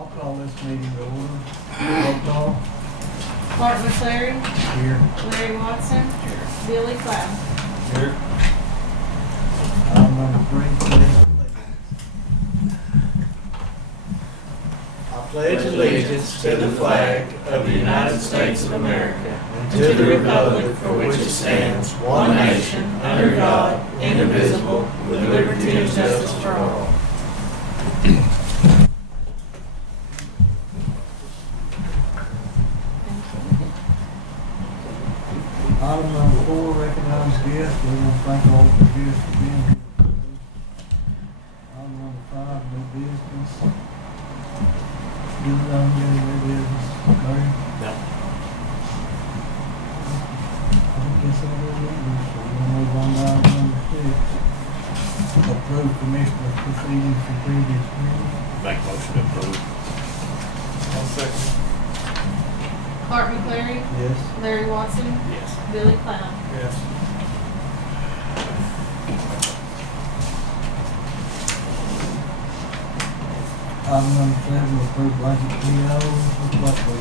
I'll call this meeting to order. Roll call. Mark McClary, Here. Larry Watson, Here. Billy Cloud. Here. Item number 3, pledge allegiance. I pledge allegiance to the flag of the United States of America and to the republic for which it stands, one nation, under God, indivisible, with liberty and justice for all. Item number 4, recognize guests. We want to thank all the guests for being here. Item number 5, new business. You don't get any new business, Larry? No. I guess I will either, so we'll move on to item number 6. Approve commissioner's proceedings for previous meetings. Make motion to approve. I'll second. Mark McClary, Yes. Larry Watson, Yes. Billy Cloud. Yes. Item number 7, approve blanket POs. Looks like we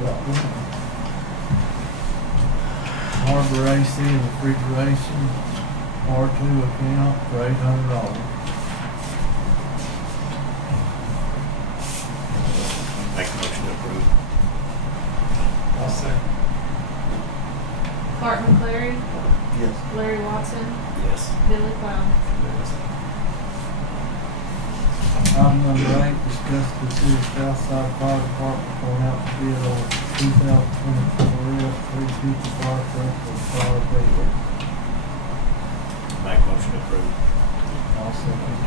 got one. Harbor AC and refrigeration, R2 account for $800. Make motion to approve. I'll second. Mark McClary, Yes. Larry Watson, Yes. Billy Cloud. Item number 8, discuss the city Southside Fire Department going out to bid on 2024 F-350 fire truck for fire vehicle. Make motion to approve. I'll second.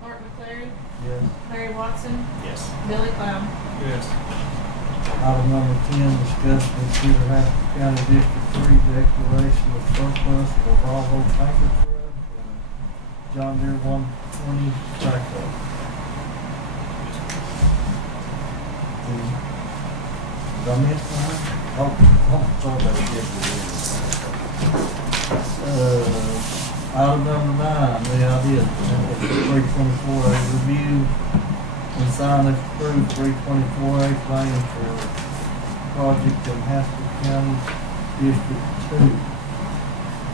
Mark McClary, Yes. Larry Watson, Yes. Billy Cloud. Yes. Item number 10, discuss and consider Haskell County District 3 declaration of surplus for Volvo tanker truck and John Deere 120 tractor. Did I miss one? Oh, sorry about item number 9, the idea, 324A review and sign if approved 324A claim for project in Haskell County District 2.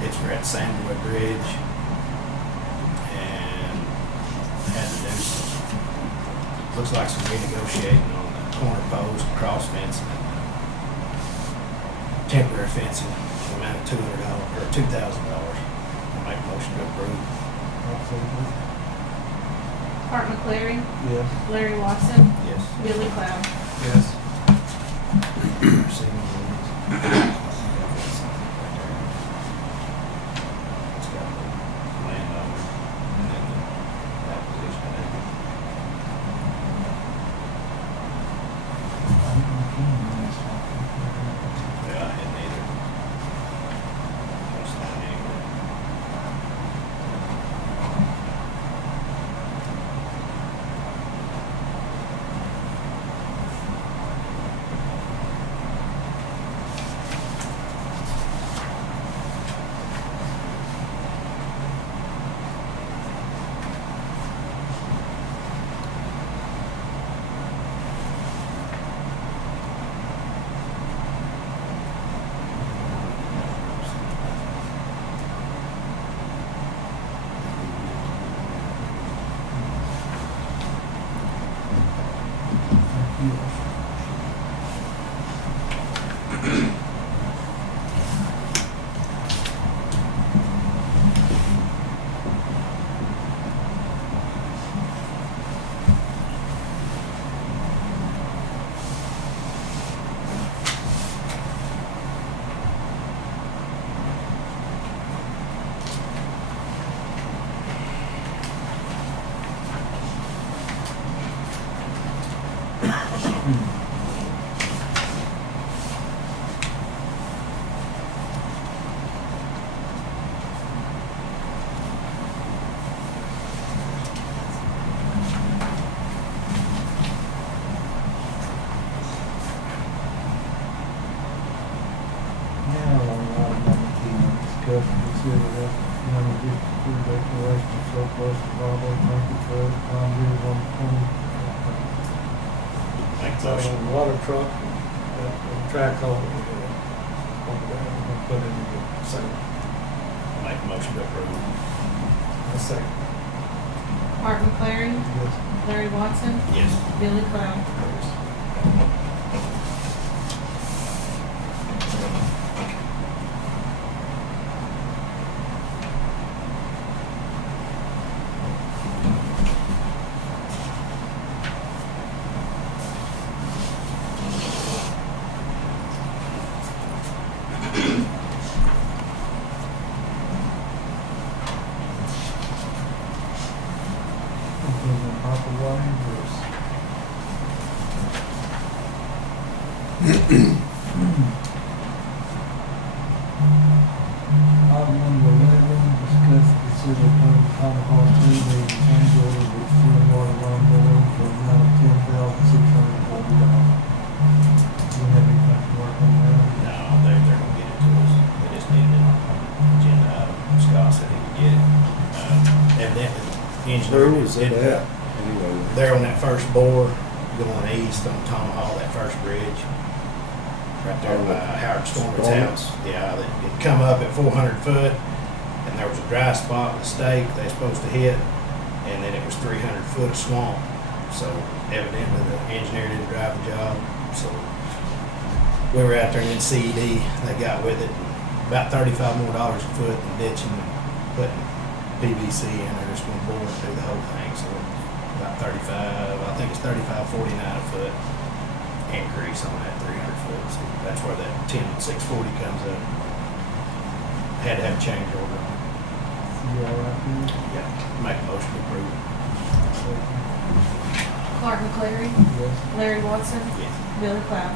It's for at Sandwood Bridge and had to do some, looks like some renegotiating on the corner post, cross fencing, and temporary fencing, for the amount of $200 or $2,000. I'll make a motion to approve. Absolutely. Mark McClary, Yes. Larry Watson, Yes. Billy Cloud. Yes. It's got the landowner and then the acquisition. Yeah, I hadn't either. Don't sign anywhere. approve declaration of surplus of Bravo tanker truck, John Deere 120. Make a So motion. on the water truck, track hole, we're gonna put in the same. Make a motion to approve. I say, Art McLaren, Yes. Larry Watson, Yes. Billy Cloud. Including Papa Wayne, yes. Item number 11, discuss the consider appointing Tomahawk TV change order with stormwater line billing for the amount of $10,640. Do you have anything to work on that? No, they're gonna get it to us. They just needed it on the agenda item. Scott said he would get it. Evidently, the engineer. Where was it did- at? Anyway, They're on that first bore going east on Tomahawk, that first bridge. Right there by Howard Stormer's Stormer's? house. Yeah, it come up at 400 foot, and there was a dry spot with a stake they supposed to hit, and then it was 300 foot of swamp. So evidently the engineer didn't drive the job. So we were out there and then CED, they got with it, about $35 more a foot and ditching and putting PVC in. They're just gonna bore and do the whole thing. So about 35, I think it's 35.49 a foot increase on that 300 foot. So that's where that 10,640 comes up. Had to have a change order on it. You all right here? Yeah, make a motion to approve. Second. Clark McLaren, Yes. Larry Watson, Yes. Billy Cloud.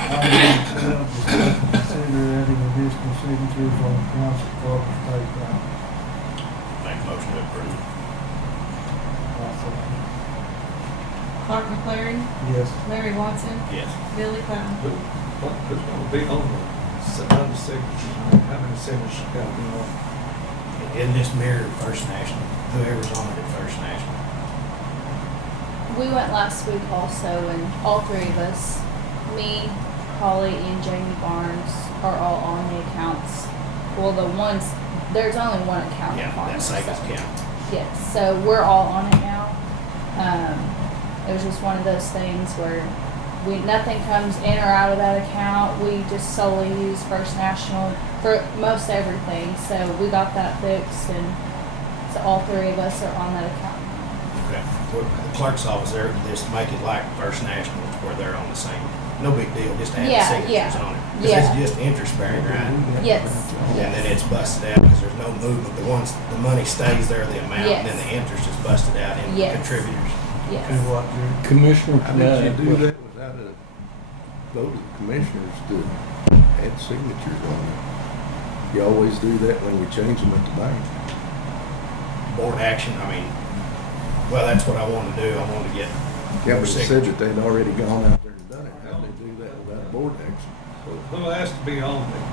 Item number 12, discuss and consider adding additional signatures on the council property takeout. Make a motion to approve. I'll second. Clark McLaren, Yes. Larry Watson, Yes. Billy Cloud. who's gonna be on the other signature? How many signatures gotta be on? It'll just mirror First National, whoever's on it at First National. We went last week also, and all three of us, me, Holly, and Jamie Barnes, are all on the accounts. Well, there's only one account. Yeah, on that's it, Sagas so- County. Yes, so we're all on it now. It was just one of those things where nothing comes in or out of that account. We just solely use First National for most everything. So we got that fixed, and so all three of us are on that account. Okay. Well, the clerk's office there, just make it like First National, where they're on the same, no big deal, just add the Yeah, signatures yeah, on it. 'Cause yeah. it's just interest bearing, right? Yes. And then it's busted out because there's no movement. The money stays there, the amount, and then Yes. the interest is busted out in Yes. contributors. Yes. Do what, Jerry? Commissioner, how did you do Yeah. that without a vote of the commissioners to add signatures on it? You always do that when you change them at the bank. Board action, I mean, well, that's what I want to do. I want to get Yeah, more but it said signatures. that they'd already gone out there and done it. How'd they do that without board action? Who has to be on it?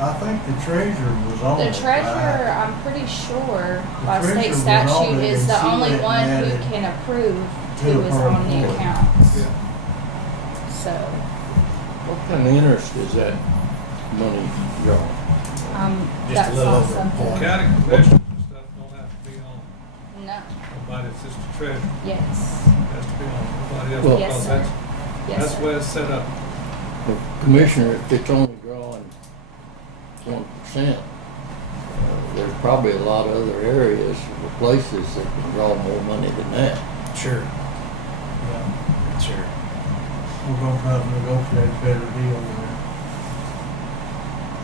I think the treasurer was on The it, treasurer, right? I'm pretty sure The by treasurer state was on statute it, is and the she only went one and who added can approve to who is her on the report. account. Yeah. So, What kind of interest is that money drawing? Just that a little saw over a something. point. County commissioners and stuff don't have to be on. No, Nobody, it's just the treasurer yes, has to be on. Nobody else. Well- Yes, because sir. yes, That's the way sir. it's set up. The commissioner, if it's only drawing 1%, there's probably a lot of other areas or places that can draw more money than that. Sure, Yeah. sure. We're gonna try to negotiate a better deal there.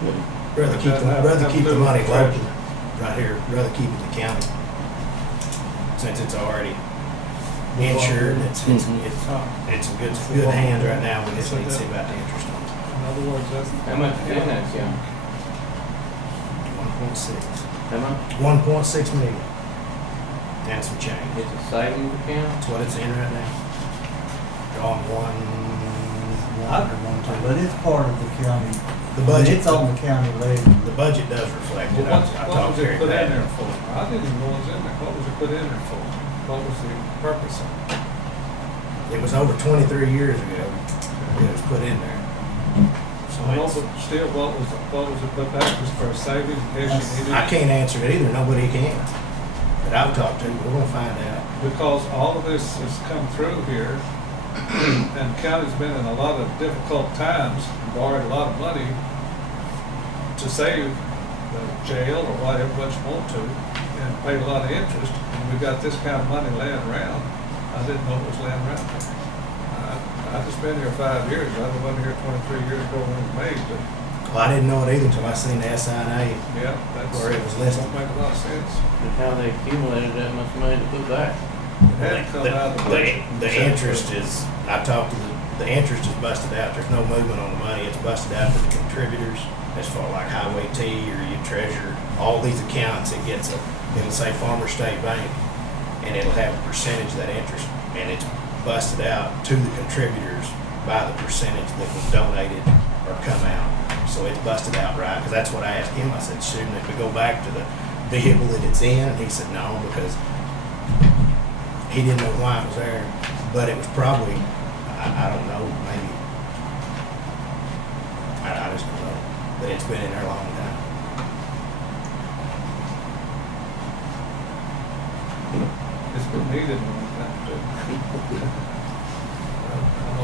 But Rather keep the money local, right here, rather keep it the county. Since it's already insured, it's in good hands right now, we just need to see about the interest on it. In other words, that's. How much is in that account? 1.6. How much? 1.6 million. And some change. It's a savings account? That's what it's in right now. Drawing one or one But two. it's part of the county The budget, It's on the county levy. the budget does reflect it. Well, I what talked was to it Terry put in Patton. there for? I didn't even know it was in there. What was it put in there for? What was the purpose of it? It was over 23 years ago. It was put in there. So No, it's, but still, what was it put back, just for a savings, in case you needed? I can't answer it either. Nobody can. That I've talked to, we're gonna find out. Because all of this has come through here, and the county's been in a lot of difficult times, borrowed a lot of money to save the jail or whatever much you want to, and pay a lot of interest, and we got this kind of money laying around. I didn't know it was laying around there. I just been here 5 years, I wasn't here 23 years ago when it was made, but, Well, I didn't know it either until I seen the SINA yeah, that's. where it was listed. Don't make a lot of sense. But how they accumulated that much money to put back? It had to come out of the budget. The interest is, I talked to the interest is busted out. There's no movement on the money. It's busted out to the contributors as far like Highway T or your treasurer, all these accounts, it gets it'll say Farmer State Bank, and it'll have a percentage of that interest, and it's busted out to the contributors by the percentage that was donated or come out. So it's busted out, right? Because that's what I asked him. I said, shouldn't it go back to the vehicle that it's in? And he said, no, because he didn't know why it was there. But it was probably, I don't know, maybe, I just don't know. But it's been in there a long time. It's been needed one time too.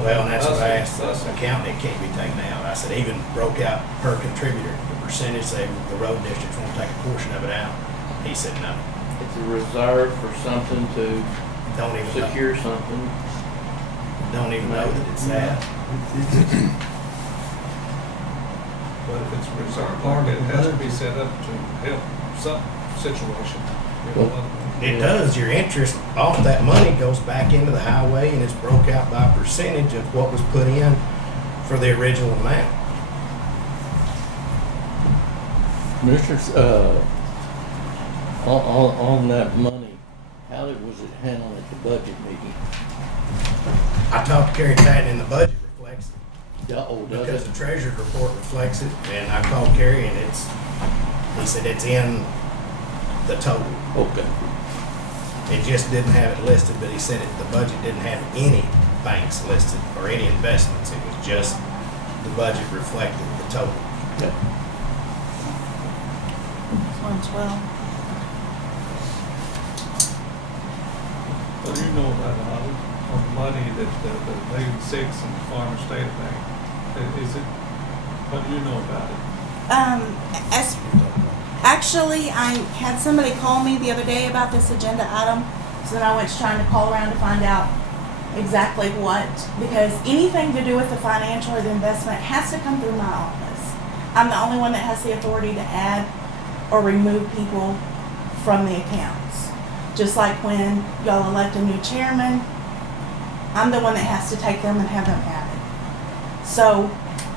Well, and that's what I asked the accountant, it can't be taken out. I said, even broke out per contributor, the percentage, say, the road districts won't take a portion of it out. He said, no, It's a reserve for something to don't even know, secure something. don't even know that it's that. But if it's reserved like that, it has to be set up to help some situation. You know, It does, your interest off that money goes back into the highway and it's broke out by percentage of what was put in for the original amount. Commissioners, on that money, how was it handled at the budget meeting? I talked to Kerry Patton and the budget reflects it. Yeah, oh, does Because it? the treasurer's report reflects it, and I called Kerry and he said it's in the total. Okay. It just didn't have it listed, but he said the budget didn't have any banks listed or any investments. It was just the budget reflected the total. Yeah. It's 112. What do you know about on the money that the League Six and the Farmer State Bank? Is it, what do you know about it? As actually, I had somebody call me the other day about this agenda item, so then I went trying to call around to find out exactly what, because anything to do with the financial or the investment has to come through my office. I'm the only one that has the authority to add or remove people from the accounts. Just like when y'all elect a new chairman, I'm the one that has to take them and have them added. So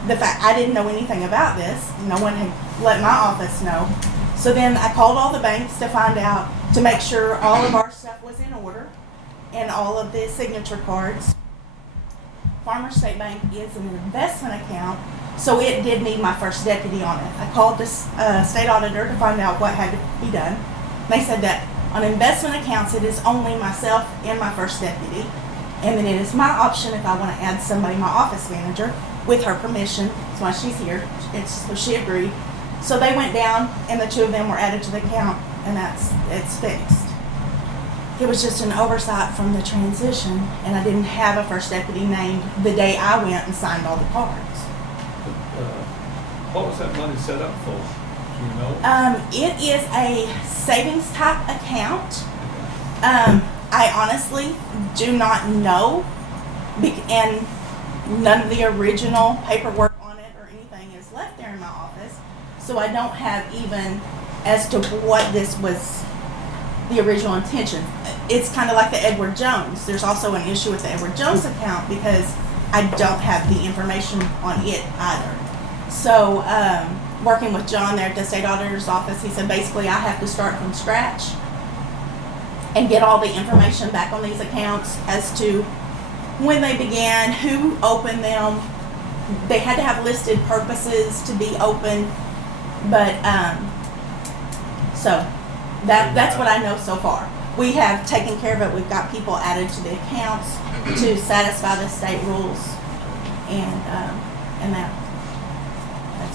the fact I didn't know anything about this, no one had let my office know. So then I called all the banks to find out, to make sure all of our stuff was in order and all of the signature cards. Farmer State Bank is an investment account, so it did need my first deputy on it. I called the state auditor to find out what had to be done. They said that on investment accounts, it is only myself and my first deputy, and then it is my option if I want to add somebody, my office manager, with her permission. That's why she's here. So she agreed. So they went down, and the two of them were added to the account, and it's fixed. It was just an oversight from the transition, and I didn't have a first deputy named the day I went and signed all the cards. What was that money set up for? Do you know? It is a savings type account. I honestly do not know, and none of the original paperwork on it or anything is left there in my office, so I don't have even as to what this was the original intention. It's kind of like the Edward Jones. There's also an issue with the Edward Jones account because I don't have the information on it either. So working with John there at the state auditor's office, he said basically I have to start from scratch and get all the information back on these accounts as to when they began, who opened them, they had to have listed purposes to be open, but, so, that's what I know so far. We have taken care of it, we've got people added to the accounts to satisfy the state rules, and that's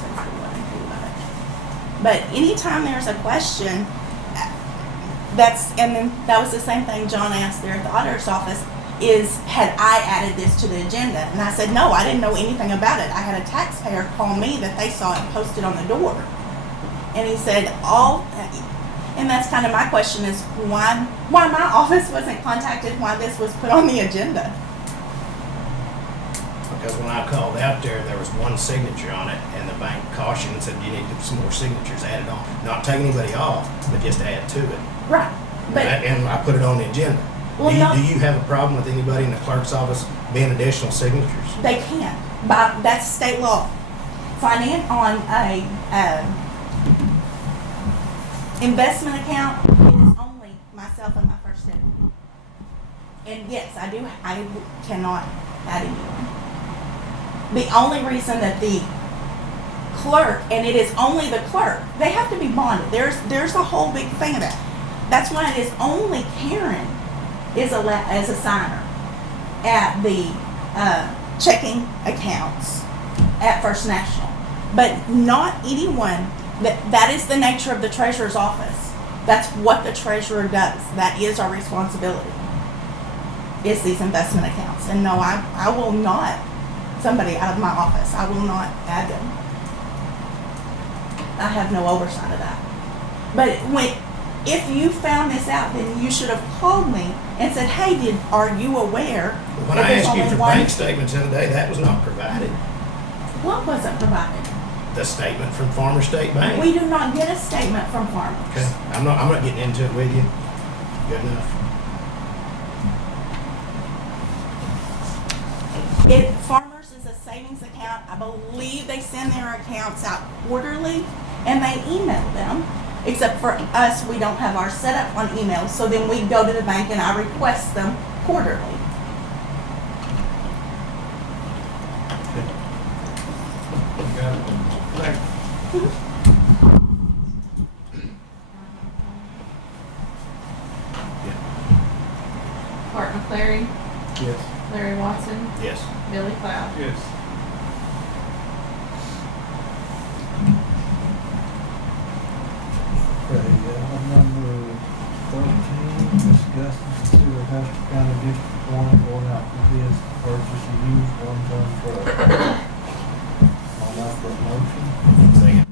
basically what I do about it. But anytime there's a question, and then that was the same thing John asked there at the auditor's office, had I added this to the agenda? And I said, no, I didn't know anything about it. I had a taxpayer call me that they saw it posted on the door. And he said, and that's kind of my question is why my office wasn't contacted, why this was put on the agenda. Because when I called out there was one signature on it, and the bank cautioned and said you need some more signatures added on. Not take anybody off, but just add to it. Right. But And I put it on the agenda. Well, do you have a problem with anybody in the clerk's office being additional signatures? they can't. That's state law. Finance on a investment account, it is only myself and my first name. And yes, I cannot add anyone. The only reason that the clerk, and it is only the clerk, they have to be bonded. There's a whole big thing of that. That's why it is only Karen is as a signer at the checking accounts at First National, but not anyone. That is the nature of the treasurer's office. That's what the treasurer does. That is our responsibility, is these investment accounts. And no, I will not, somebody out of my office, I will not add them. I have no oversight of that. But if you found this out, then you should have called me and said, hey, are you aware? When I asked you for bank statements the other day, that was not provided. What wasn't provided? The statement from Farmer State Bank. We do not get a statement from farmers. Okay, I'm not getting into it with you. Good enough. Farmers is a savings account. I believe they send their accounts out quarterly, and they email them. Except for us, we don't have ours set up on email, so then we go to the bank and I request them quarterly. Art McClary, Yes. Larry Watson, Yes. Billy Cloud. Yes. Okay, item number 13, discuss and consider Haskell County District 1 going out for bids to purchase a used one-ton truck. I'll offer a motion. Second.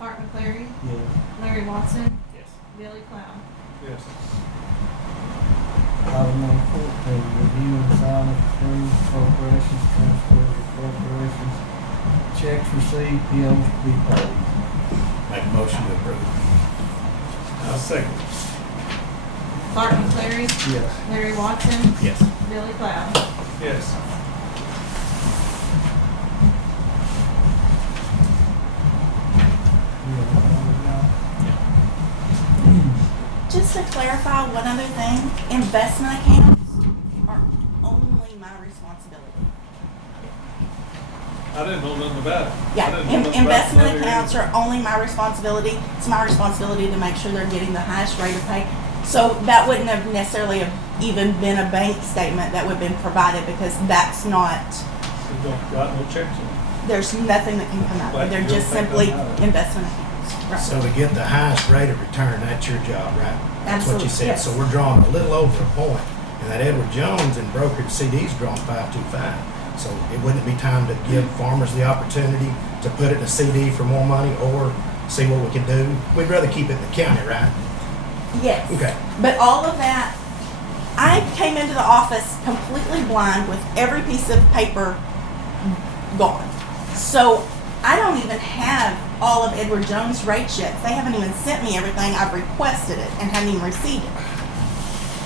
Art McClary, Yes. Larry Watson, Yes. Billy Cloud. Yes. Item number 14, review and sign of approved appropriations, transfers, appropriations, checks received, POs to be paid. Make a motion to approve. I'll second. Art McClary, Yes. Larry Watson, Yes. Billy Cloud. Yes. Just to clarify one other thing, investment accounts are only my responsibility. I didn't know nothing about it. I Yeah, didn't know nothing about investment it. accounts are only my responsibility. It's my responsibility to make sure they're getting the highest rate of pay. So that wouldn't have necessarily have even been a bank statement that would have been provided because that's not, You don't got no checks in it. there's nothing that can come out. Like They're you just don't think simply doesn't matter. investment accounts. Right. So to get the highest rate of return, that's your job, right? That's what you Absolutely, said. yes. So we're drawing a little over a point. And that Edward Jones and brokered CD's drawing 525. So it wouldn't be time to give farmers the opportunity to put it in a CD for more money or see what we can do? We'd rather keep it in the county, right? Yes. Okay. But all of that, I came into the office completely blind with every piece of paper gone. So I don't even have all of Edward Jones' rate sheets. They haven't even sent me everything. I've requested it and haven't even received it.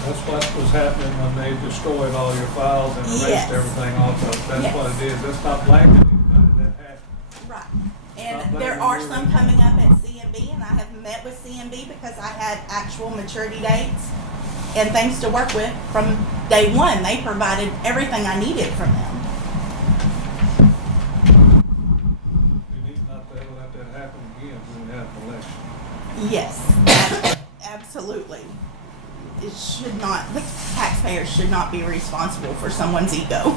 That's what was happening when they destroyed all your files and erased Yes. everything off of. That's Yes. what it is. That's not blaming anybody. That happened. Right. Not And blaming there are you. some coming up at CMB, and I have met with CMB because I had actual maturity dates and things to work with from day one. They provided everything I needed from them. again when we have an election. Yes, absolutely. It should not, the taxpayers should not be responsible for someone's ego.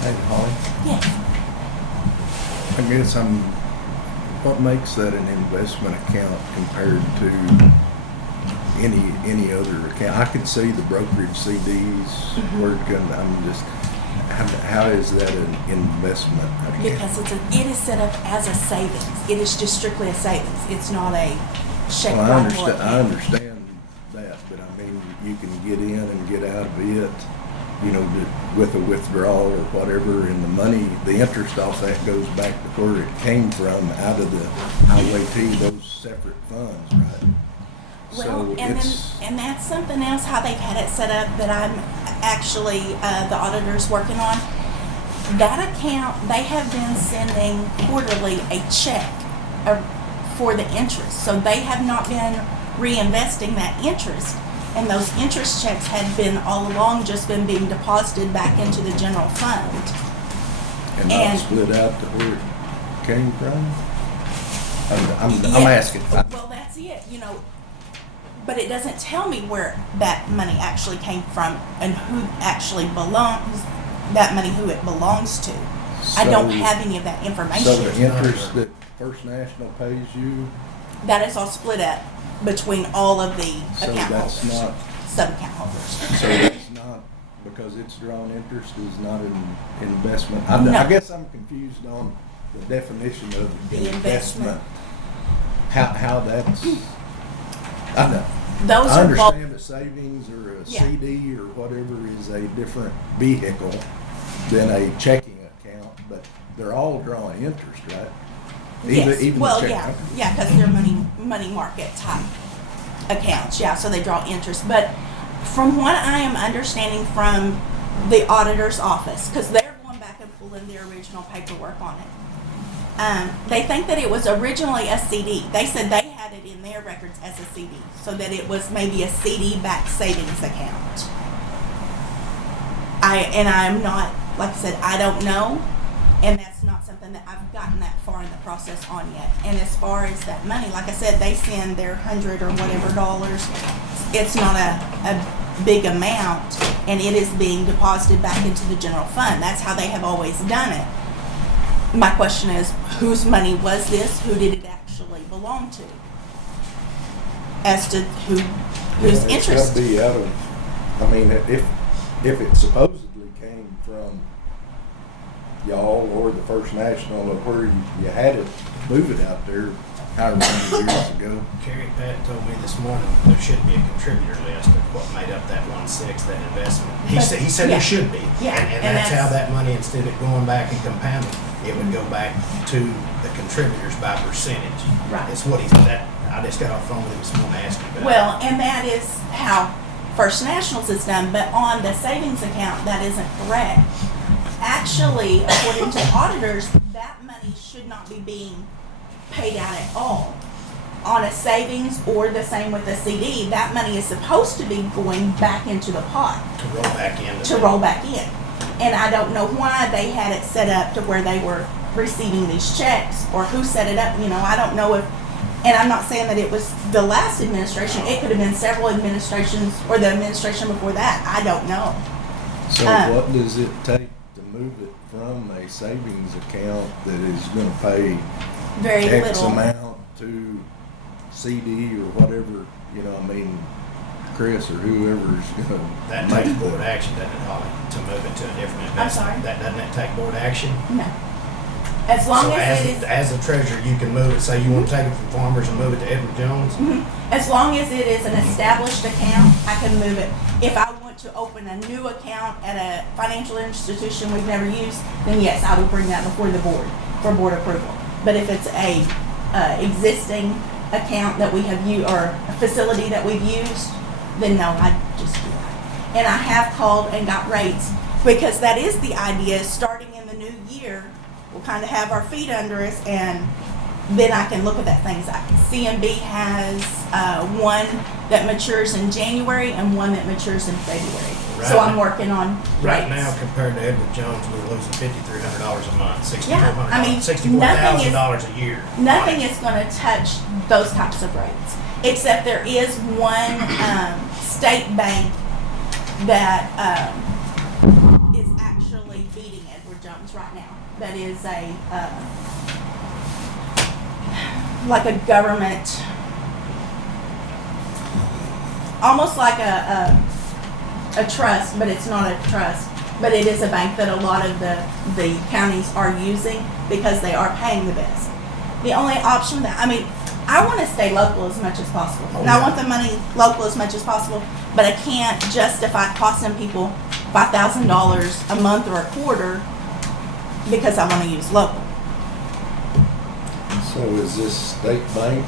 Hey, Holly, Yes. I guess what makes that an investment account compared to any other account? I could see the brokerage CDs, where it can, how is that an investment account? Because it is set up as a savings. It is just strictly a savings. It's not a check Well, write-off I account. understand that, but I mean, you can get in and get out of it, you know, with a withdrawal or whatever, and the money, the interest off that goes back to where it came from, out of the highway T, those separate funds, right? Well, So and that's something else, how they've had it set up that I'm actually, the auditor's working on. That account, they have been sending quarterly a check for the interest. So they have not been reinvesting that interest. And those interest checks had been all along just been being deposited back into the general fund. and not split out to where it came from? I'm Yes. asking. Well, that's it, you know, but it doesn't tell me where that money actually came from and who actually belongs, that money, who it belongs to. I don't So- have any of that information. So the interest that First National pays you, That is all split up between all of the so account that's holders, not, sub-account holders. so that's not, because it's drawn interest is not an investment? No. I guess I'm confused on the definition of The investment. investment. How that's, I know, Those I are both. understand a savings or a Yeah. CD or whatever is a different vehicle than a checking account, but they're all drawing interest, right? Yes, Even the well, checking yeah, account. yeah, because they're money market type accounts, yeah, so they draw interest. But from what I am understanding from the auditor's office, because they're going back and pulling their original paperwork on it, they think that it was originally a CD. They said they had it in their records as a CD, so that it was maybe a CD-backed savings account. I'm not, like I said, I don't know, and that's not something that I've gotten that far in the process on yet. And as far as that money, like I said, they send their $100 or whatever dollars. It's not a big amount, and it is being deposited back into the general fund. That's how they have always done it. My question is, whose money was this? Who did it actually belong to? As to whose It's interest? gotta be out of, I mean, if it supposedly came from y'all or the First National or where you had it, move it out there however many years ago. Kerry Pat told me this morning there should be a contributor list of what made up that 1/6, that investment. He said yeah. there should be. Yeah, And that's how that money, instead of going back and compounding, it would go back to the contributors by percentage. Right. It's what he said. I just got off the phone with him this morning to ask you about it. Well, and that is how First Nationals is done, but on the savings account, that isn't correct. Actually, according to auditors, that money should not be being paid out at all. On a savings, or the same with a CD, that money is supposed to be going back into the pot To roll back in. to roll back in. And I don't know why they had it set up to where they were receiving these checks, or who set it up. I don't know if, and I'm not saying that it was the last administration. It could have been several administrations, or the administration before that. I don't know. So what does it take to move it from a savings account that is gonna pay Very X little. amount to CD or whatever, I mean, Chris or whoever's gonna That make takes board the, action, doesn't it, Holly, to move it to a different investment? I'm sorry? Doesn't that take board action? No. As long So as it is. as a treasurer, you can move it, say you want to take it from Farmers and move it to Edward Jones? As long as it is an established account, I can move it. If I want to open a new account at a financial institution we've never used, then yes, I will bring that before the board for board approval. But if it's a existing account that we have used, or a facility that we've used, then no, I just do that. And I have called and got rates, because that is the idea. Starting in the new year, we'll kind of have our feet under us, and then I can look at that things. CMB has one that matures in January and one that matures in February. So Right. I'm working on Right rates. now, compared to Edward Jones, we're losing $5,300 a month, Yeah, I mean, $64,000 a year. Nothing is going to touch those types of rates, except there is one state bank that is actually beating Edward Jones right now. That is a like a government, almost like a trust, but it's not a trust. But it is a bank that a lot of the counties are using because they are paying the best. The only option that, I want to stay local as much as possible. And I want the money local as much as possible, but I can't justify costing people $5,000 a month or a quarter because I want to use local. so is this state bank,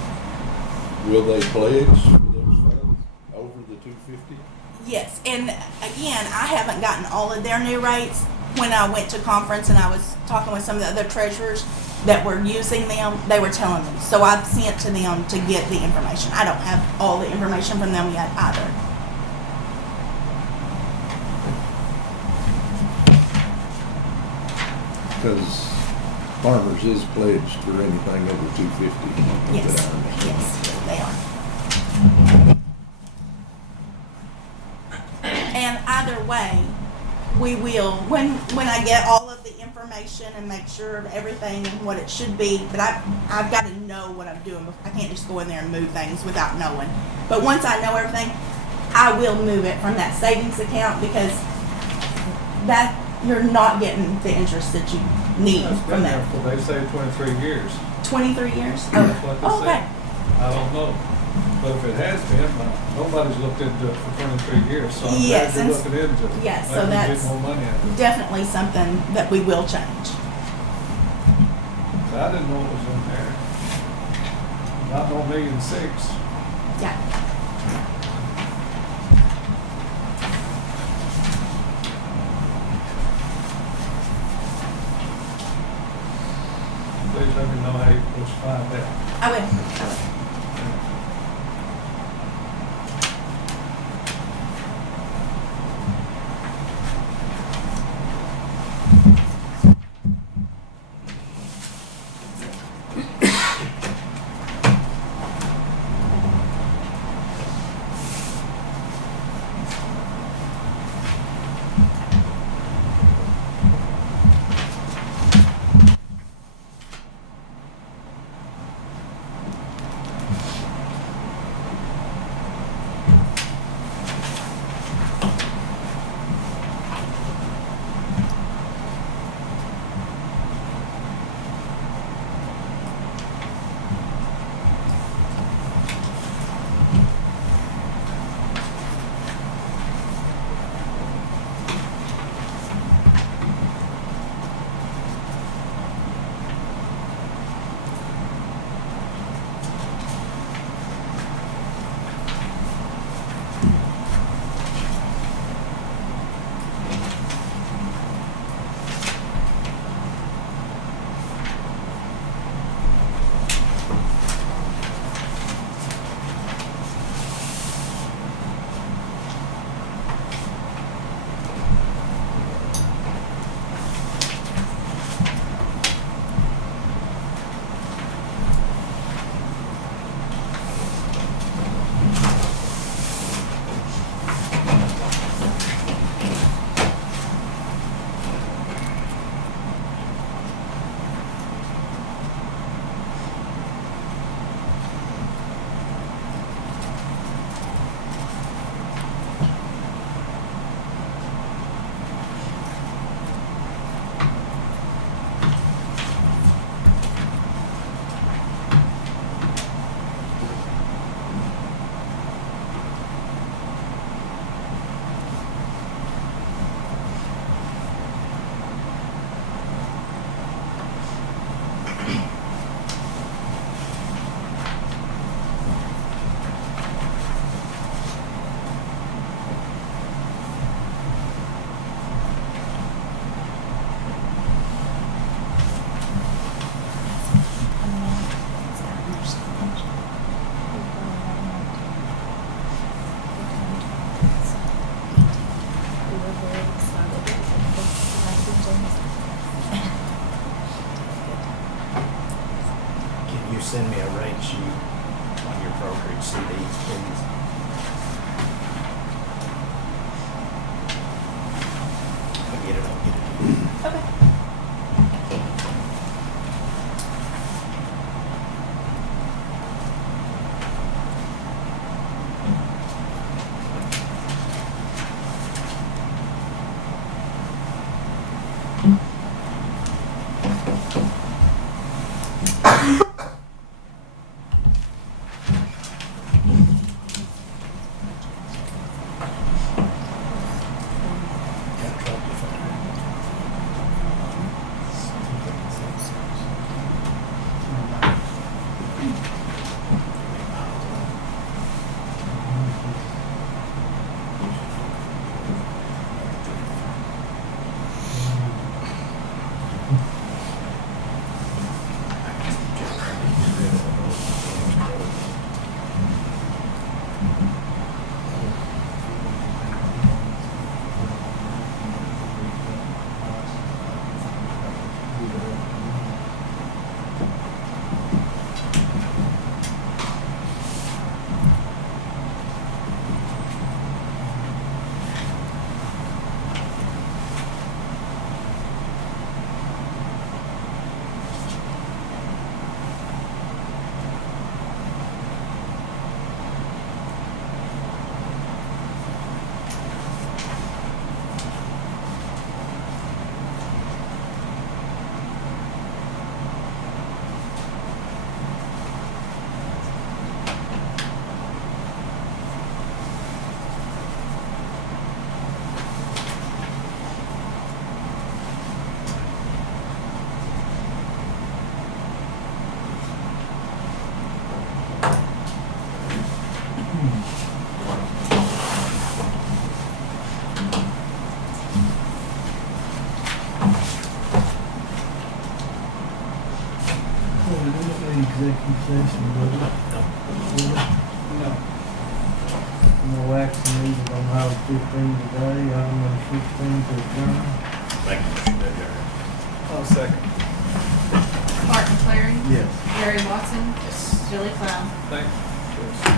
will they pledge for those funds over the 250? Yes, and again, I haven't gotten all of their new rates. When I went to conference and I was talking with some of the other treasurers that were using them, they were telling me. So I've sent to them to get the information. I don't have all the information from them yet either. Because Farmers is pledged for anything over 250. Yes, that I understand. yes, they are. And either way, we will, when I get all of the information and make sure of everything and what it should be, but I've got to know what I'm doing. I can't just go in there and move things without knowing. But once I know everything, I will move it from that savings account, because that, you're not getting the interest that you need It's from been there that. for, they say 23 years. 23 years? That's what they Oh, say. okay. I don't know. But if it has been, nobody's looked into it for 23 years, so I'm glad Yes, you're and- looking into it. yes, so Maybe we that's- get more money out of it. Definitely something that we will change. I didn't know it was in there. Not no 1,600,000. Yeah. Please let me know how you push find that. I would. Can you send me a rate sheet on your brokerage CDs, please? I'll get it, I'll get it. Okay. Got trouble with executive session, will it? Will it? No. No action needed on item 15 today, item number 16 to adjourn. Make a motion to adjourn. I'll second. Martin Clary. Yes. Gary Watson. Yes. Billy Cloud. Thanks.